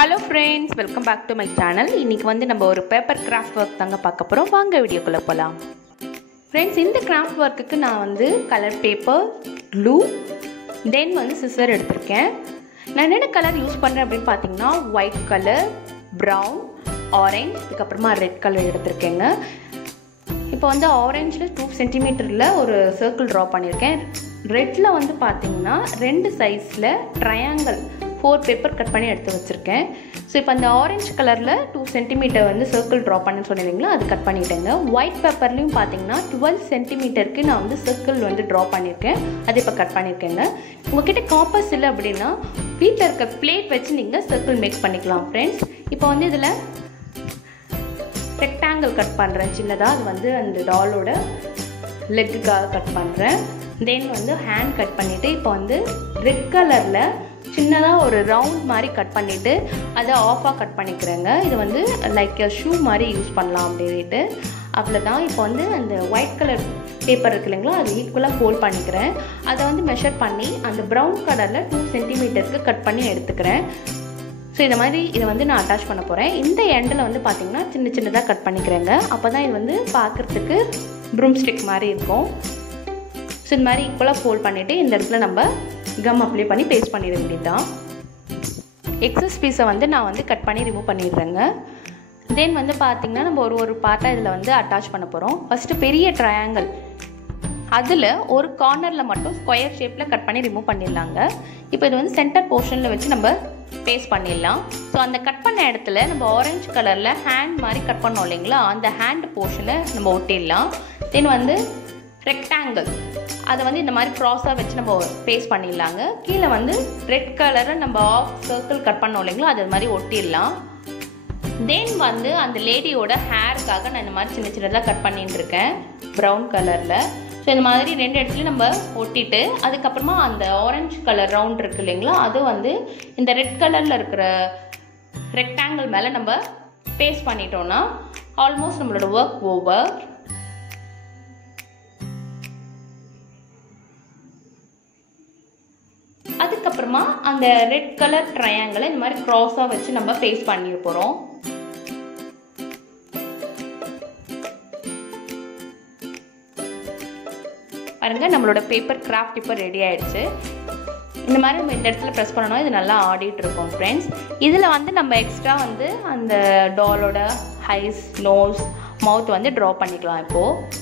Hello friends, welcome back to my channel. இன்னைக்கு வந்து நம்ம ஒரு பேப்பர் கிராஃப்ட் ஒர்க் தாங்க பார்க்க போறோம். வாங்க வீடியோக்குள்ள போலாம். Friends, இந்த கிராஃப்ட் ஒர்க்குக்கு நான் வந்து கலர் பேப்பர், க்ளூ, தென் வந்து சிசர் எடுத்துர்க்கேன். நான் என்ன கலர் யூஸ் பண்றேன் அப்படி பாத்தீங்கன்னா ஒயிட் கலர், brown, orange, இதுக்கு அப்புறமா ரெட் கலர் எடுத்துர்க்கேங்க. இப்போ வந்து ஆரஞ்சில் 2 சென்டிமீட்டரில் ஒரு சர்க்கிள் ட்ரா பண்ணியிருக்கேன். ரெட்டில் வந்து பார்த்தீங்கன்னா 2 சைஸில் ட்ரையாங்கிள் 4 பேப்பர் கட் பண்ணி எடுத்து வச்சுருக்கேன். ஸோ இப்போ அந்த ஆரஞ்சு கலரில் 2 சென்டிமீட்டர் வந்து சர்க்கிள் ட்ரா பண்ணி சொன்னீங்களா, அது கட் பண்ணிட்டேங்க. ஒயிட் பேப்பர்லேயும் பார்த்தீங்கன்னா 12 சென்டிமீட்டருக்கு நான் வந்து சர்க்கிள் வந்து ட்ரா பண்ணியிருக்கேன். அது இப்போ கட் பண்ணியிருக்கேங்க. உங்கள்கிட்ட காம்பஸ் இல்லை அப்படின்னா வீட்டில் இருக்க பிளேட் வச்சு நீங்கள் சர்க்கிள் மேக் பண்ணிக்கலாம் ஃப்ரெண்ட்ஸ். இப்போ வந்து இதில் ரெக்டாங்கிள் கட் பண்ணுறேன் சின்னதாக. அது வந்து அந்த டாலோட லெக்குக்காக கட் பண்ணுறேன். தென் வந்து ஹேண்ட் கட் பண்ணிவிட்டு இப்போ வந்து ரெட் கலரில் சின்னதாக ஒரு ரவுண்ட் மாதிரி கட் பண்ணிவிட்டு அதை ஆஃபாக கட் பண்ணிக்கிறேங்க. இது வந்து லைக் ஷூ மாதிரி யூஸ் பண்ணலாம் அப்படின்ட்டு. அவ்வளோதான். இப்போ வந்து அந்த ஒயிட் கலர் பேப்பர் இருக்கு இல்லைங்களா, அது ஈக்குவலாக ஃபோல்ட் பண்ணிக்கிறேன். அதை வந்து மெஷர் பண்ணி அந்த ப்ரௌன் கலரில் 2 சென்டிமீட்டருக்கு கட் பண்ணி எடுத்துக்கிறேன். ஸோ இந்த மாதிரி இதை வந்து நான் அட்டாச் பண்ண போகிறேன். இந்த எண்டில் வந்து பார்த்திங்கன்னா சின்ன சின்னதாக கட் பண்ணிக்கிறேங்க. அப்போ தான் இது வந்து பார்க்குறதுக்கு ப்ரூம் ஸ்டிக் மாதிரி இருக்கும். ஸோ இந்த மாதிரி ஈக்குவலாக ஃபோல்ட் பண்ணிவிட்டு இந்த இடத்துல நம்ம கம் அப்ளை பண்ணி பேஸ்ட் பண்ணிட வேண்டியது தான். எக்ஸஸ் பீஸை வந்து நான் வந்து கட் பண்ணி ரிமூவ் பண்ணிடுறேங்க. தென் வந்து பார்த்திங்கன்னா நம்ம ஒரு பார்ட்டாக இதில் வந்து அட்டாச் பண்ண போகிறோம். ஃபஸ்ட்டு பெரிய ட்ரையாங்கிள் அதில் ஒரு கார்னரில் மட்டும் ஸ்கொயர் ஷேப்பில் கட் பண்ணி ரிமூவ் பண்ணிடலாங்க. இப்போ இது வந்து சென்டர் போர்ஷனில் வச்சு நம்ம பேஸ்ட் பண்ணிடலாம். ஸோ அந்த கட் பண்ண இடத்துல நம்ம ஆரஞ்சு கலரில் ஹேண்ட் மாதிரி கட் பண்ணோம் இல்லைங்களா, அந்த ஹேண்ட் போர்ஷனை நம்ம ஒட்டிடலாம். தென் வந்து ரெக்டாங்கிள் அதை வந்து இந்த மாதிரி க்ராஸாக வச்சு நம்ம பேஸ்ட் பண்ணிடலாங்க. கீழே வந்து ரெட் கலரை நம்ம ஆஃப் சர்க்கிள் கட் பண்ணோம் இல்லைங்களா, அது மாதிரி ஒட்டிடலாம். தென் வந்து அந்த லேடியோட ஹேருக்காக நான் இந்த மாதிரி சின்ன சின்னதாக கட் பண்ணிட்டு இருக்கேன் ப்ரௌன் கலரில். ஸோ இந்த மாதிரி 2 இடத்துலையும் நம்ம ஒட்டிட்டு அதுக்கப்புறமா அந்த ஆரஞ்சு கலர் ரவுண்ட் இருக்குது இல்லைங்களா, அது வந்து இந்த ரெட் கலரில் இருக்கிற ரெக்டாங்கிள் மேலே நம்ம பேஸ்ட் பண்ணிட்டோம்னா ஆல்மோஸ்ட் நம்மளோட ஒர்க் ஓவர். அதுக்கப்புறமா அந்த ரெட் கலர் ட்ரையாங்கிளை இந்த மாதிரி க்ராஸாக வச்சு நம்ம பேஸ்ட் பண்ணிட போகிறோம். பாருங்க, நம்மளோட பேப்பர் கிராஃப்ட் இப்போ ரெடி ஆயிடுச்சு. இந்த மாதிரி நம்ம இந்த இடத்துல ப்ரெஸ் பண்ணணும், இது நல்லா ஆடிட்டு இருக்கும் ஃப்ரெண்ட்ஸ். இதில் வந்து நம்ம எக்ஸ்ட்ரா வந்து அந்த டாலோட ஐஸ், நோஸ், மவுத் வந்து ட்ரா பண்ணிக்கலாம். இப்போது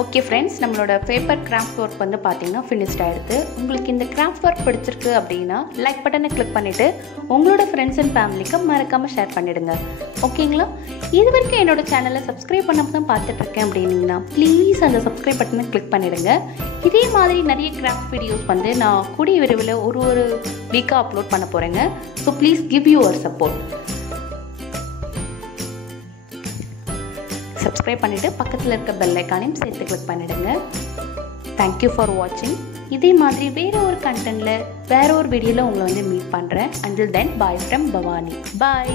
ஓகே ஃப்ரெண்ட்ஸ், நம்மளோட பேப்பர் கிராஃப்ட் ஒர்க் வந்து பார்த்தீங்கன்னா ஃபினிஷ்ட் ஆகிடுது. உங்களுக்கு இந்த கிராஃப்ட் ஒர்க் பிடிச்சிருக்கு அப்படின்னா லைக் பட்டனை கிளிக் பண்ணிவிட்டு உங்களோட ஃப்ரெண்ட்ஸ் அண்ட் ஃபேமிலிக்கு மறக்காமல் ஷேர் பண்ணிவிடுங்க. ஓகேங்களா? இது வரைக்கும் என்னோட சேனலை சப்ஸ்கிரைப் பண்ணாமல் தான் பார்த்துட்ருக்கேன் அப்படின்னீங்கன்னா ப்ளீஸ் அந்த சப்ஸ்கிரைப் பட்டனை கிளிக் பண்ணிவிடுங்க. இதே மாதிரி நிறைய கிராஃப்ட் வீடியோஸ் வந்து நான் கூடிய விரைவில் ஒரு வீக்காக அப்லோட் பண்ண போகிறேங்க. So please give your support. Subscribe பண்ணிவிட்டு பக்கத்தில் இருக்க பெல் ஐக்கானையும் சேர்த்து கிளிக் பண்ணிவிடுங்க. தேங்க்யூ ஃபார் வாட்சிங். இதே மாதிரி வேறு ஒரு கண்டென்ட்டில் வேறு ஒரு வீடியோவில் உங்களை வந்து மீட் பண்ணுறேன். Until then, bye from Ravani. Bye.